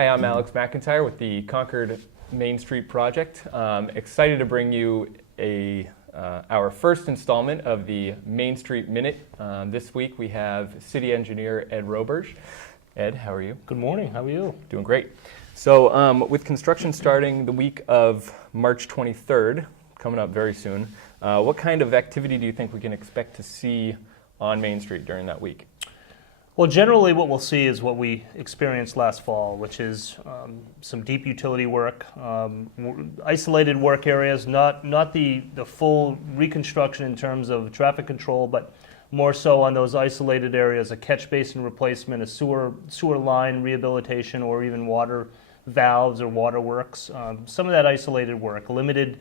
Hi, I'm Alex McIntyre with the Concord Main Street Project. Excited to bring you our first installment of the Main Street Minute. This week we have City Engineer Ed Roberge. Ed, how are you? Good morning. How are you? Doing great. So with construction starting the week of March 23rd, coming up very soon, what kind of activity do you think we can expect to see on Main Street during that week? Well, generally what we'll see is what we experienced last fall, which is some deep utility work, isolated work areas, not the full reconstruction in terms of traffic control, but more so on those isolated areas, a catch basin replacement, a sewer line rehabilitation, or even water valves or waterworks. Some of that isolated work, limited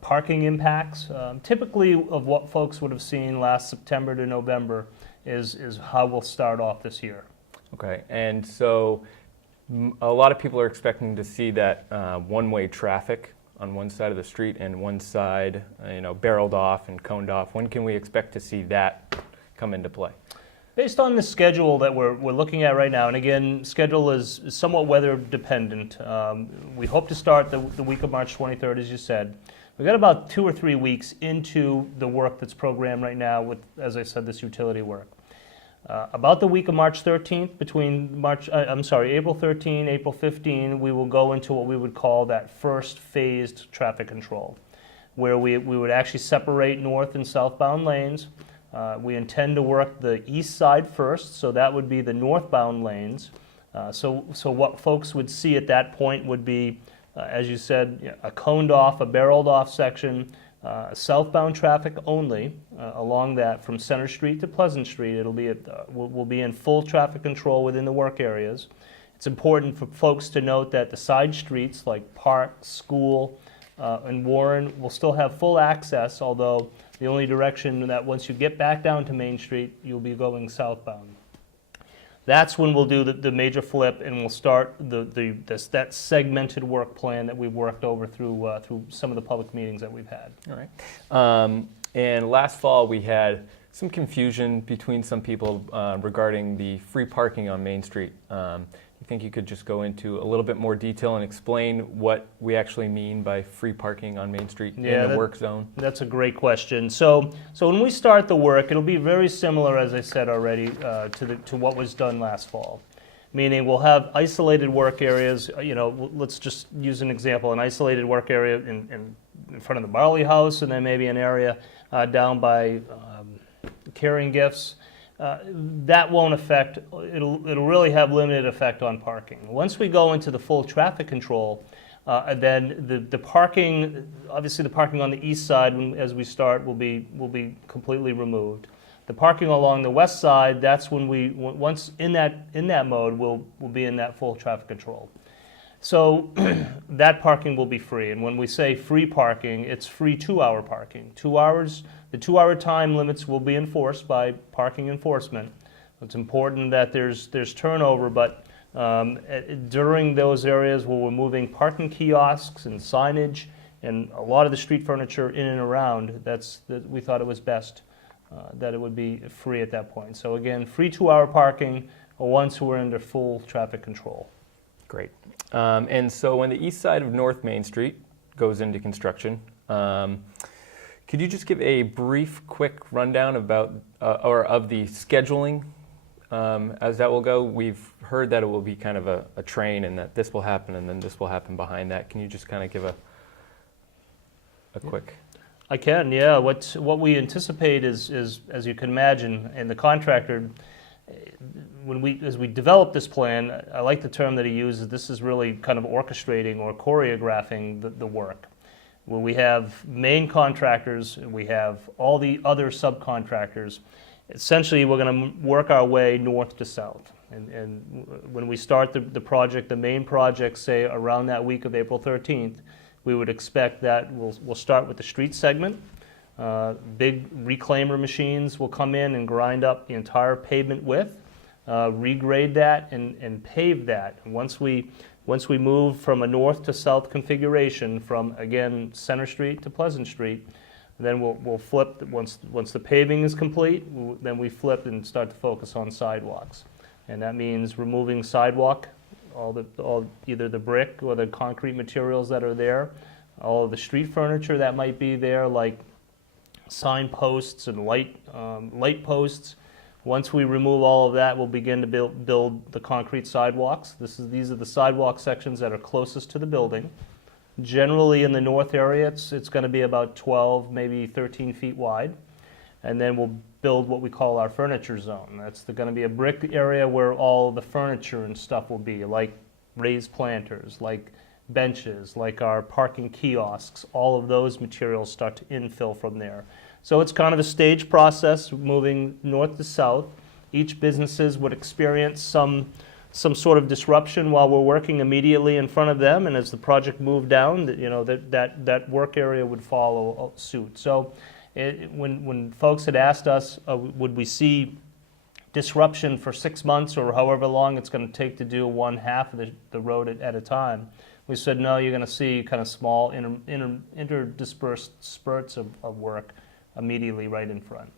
parking impacts, typically of what folks would have seen last September to November, is how we'll start off this year. Okay, and so a lot of people are expecting to see that one-way traffic on one side of the street and one side, barreled off and coned off. When can we expect to see that come into play? Based on the schedule that we're looking at right now, and again, schedule is somewhat weather dependent. We hope to start the week of March 23rd, as you said. We've got about 2 or 3 weeks into the work that's programmed right now with, as I said, this utility work. About the week of March 13th, between April 13, April 15, we will go into what we would call that first phased traffic control, where we would actually separate north and southbound lanes. We intend to work the east side first, so that would be the northbound lanes. So what folks would see at that point would be, as you said, a coned off, a barreled off section, southbound traffic only along that from Center Street to Pleasant Street. It'll be we'll be in full traffic control within the work areas. It's important for folks to note that the side streets like Park, School, and Warren will still have full access, although the only direction that once you get back down to Main Street, you'll be going southbound. That's when we'll do the major flip, and we'll start that segmented work plan that we've worked over through some of the public meetings that we've had. All right. And last fall we had some confusion between some people regarding the free parking on Main Street. I think you could just go into a little bit more detail and explain what we actually mean by free parking on Main Street in the work zone. That's a great question. So when we start the work, it'll be very similar, as I said already, to what was done last fall. Meaning we'll have isolated work areas. Let's just use an example: an isolated work area in front of the Barley House, and then maybe an area down by Caring Gifts. That won't affect, it'll really have limited effect on parking. Once we go into the full traffic control, then the parking, obviously the parking on the east side as we start will be completely removed. The parking along the west side, that's when once in that mode, we'll be in that full traffic control. So that parking will be free. And when we say free parking, it's free 2-hour parking. 2 hours, the 2-hour time limits will be enforced by parking enforcement. It's important that there's turnover, but during those areas where we're moving parking kiosks and signage and a lot of the street furniture in and around, we thought it was best that it would be free at that point. So again, free 2-hour parking once we're under full traffic control. Great. And so when the east side of North Main Street goes into construction, could you just give a brief, quick rundown about of the scheduling as that will go? We've heard that it will be kind of a train, and that this will happen and then this will happen behind that. Can you just kind of give a quick? I can, yeah. What we anticipate is, as you can imagine, and the contractor, as we develop this plan, I like the term that he uses. This is really kind of orchestrating or choreographing the work. When we have main contractors, we have all the other subcontractors. Essentially, we're going to work our way north to south. And when we start the project, the main project, say around that week of April 13th, we would expect that we'll start with the street segment. Big reclaimer machines will come in and grind up the entire pavement width, regrade that, and pave that. And once we move from a north to south configuration from, again, Center Street to Pleasant Street, then we'll flip. Once the paving is complete, then we flip and start to focus on sidewalks. And that means removing sidewalk all either the brick or the concrete materials that are there, all of the street furniture that might be there, like signposts and light posts. Once we remove all of that, we'll begin to build the concrete sidewalks. These are the sidewalk sections that are closest to the building. Generally in the north area, it's going to be about 12, maybe 13 feet wide. And then we'll build what we call our furniture zone. That's going to be a brick area where all the furniture and stuff will be, like raised planters, like benches, like our parking kiosks. All of those materials start to infill from there. So it's kind of a stage process moving north to south. Each businesses would experience some sort of disruption while we're working immediately in front of them, and as the project moved down, that work area would follow suit. So when folks had asked us, would we see disruption for 6 months or however long it's going to take to do one half of the road at a time, we said, no, you're going to see kind of small interdispersed spurts of work immediately right in front.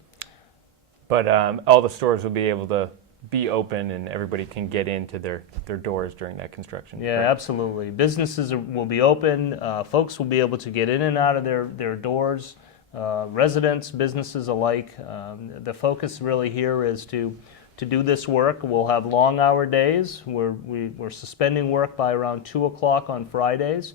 But all the stores will be able to be open and everybody can get into their doors during that construction. Yeah, correct? Absolutely. Businesses will be open. Folks will be able to get in and out of their doors. Residents, businesses alike. The focus really here is to do this work. We'll have long hour days. We're suspending work by around 2 o'clock on Fridays,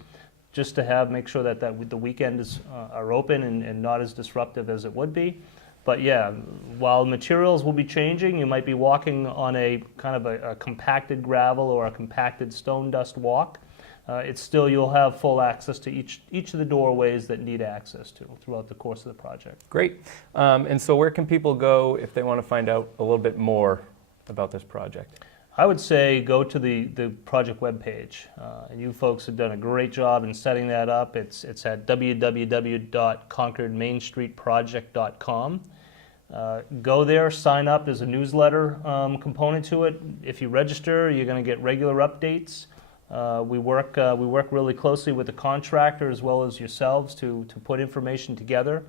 just to make sure that the weekend are open and not as disruptive as it would be. But yeah, while materials will be changing, you might be walking on a kind of a compacted gravel or a compacted stone dust walk. You'll have full access to each of the doorways that need access to throughout the course of the project. Great. And so where can people go if they want to find out a little bit more about this project? I would say go to the project webpage. You folks have done a great job in setting that up. It's at www.concordmainstreetproject.com. Go there, sign up. There's a newsletter component to it. If you register, you're going to get regular updates. We work really closely with the contractor as well as yourselves to put information together.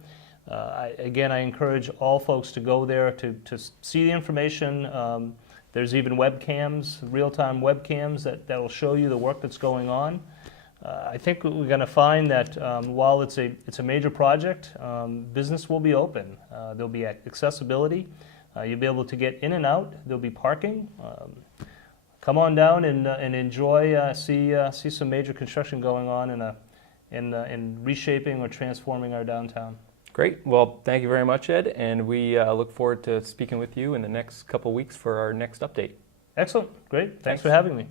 I encourage all folks to go there to see the information. There's even webcams, real-time webcams that will show you the work that's going on. I think we're going to find that while it's a major project, business will be open. There'll be accessibility. You'll be able to get in and out. There'll be parking. Come on down and enjoy, see some major construction going on in reshaping or transforming our downtown. Great. Well, thank you very much, Ed, and we look forward to speaking with you in the next couple weeks for our next update. Excellent. Great. Thanks for having me.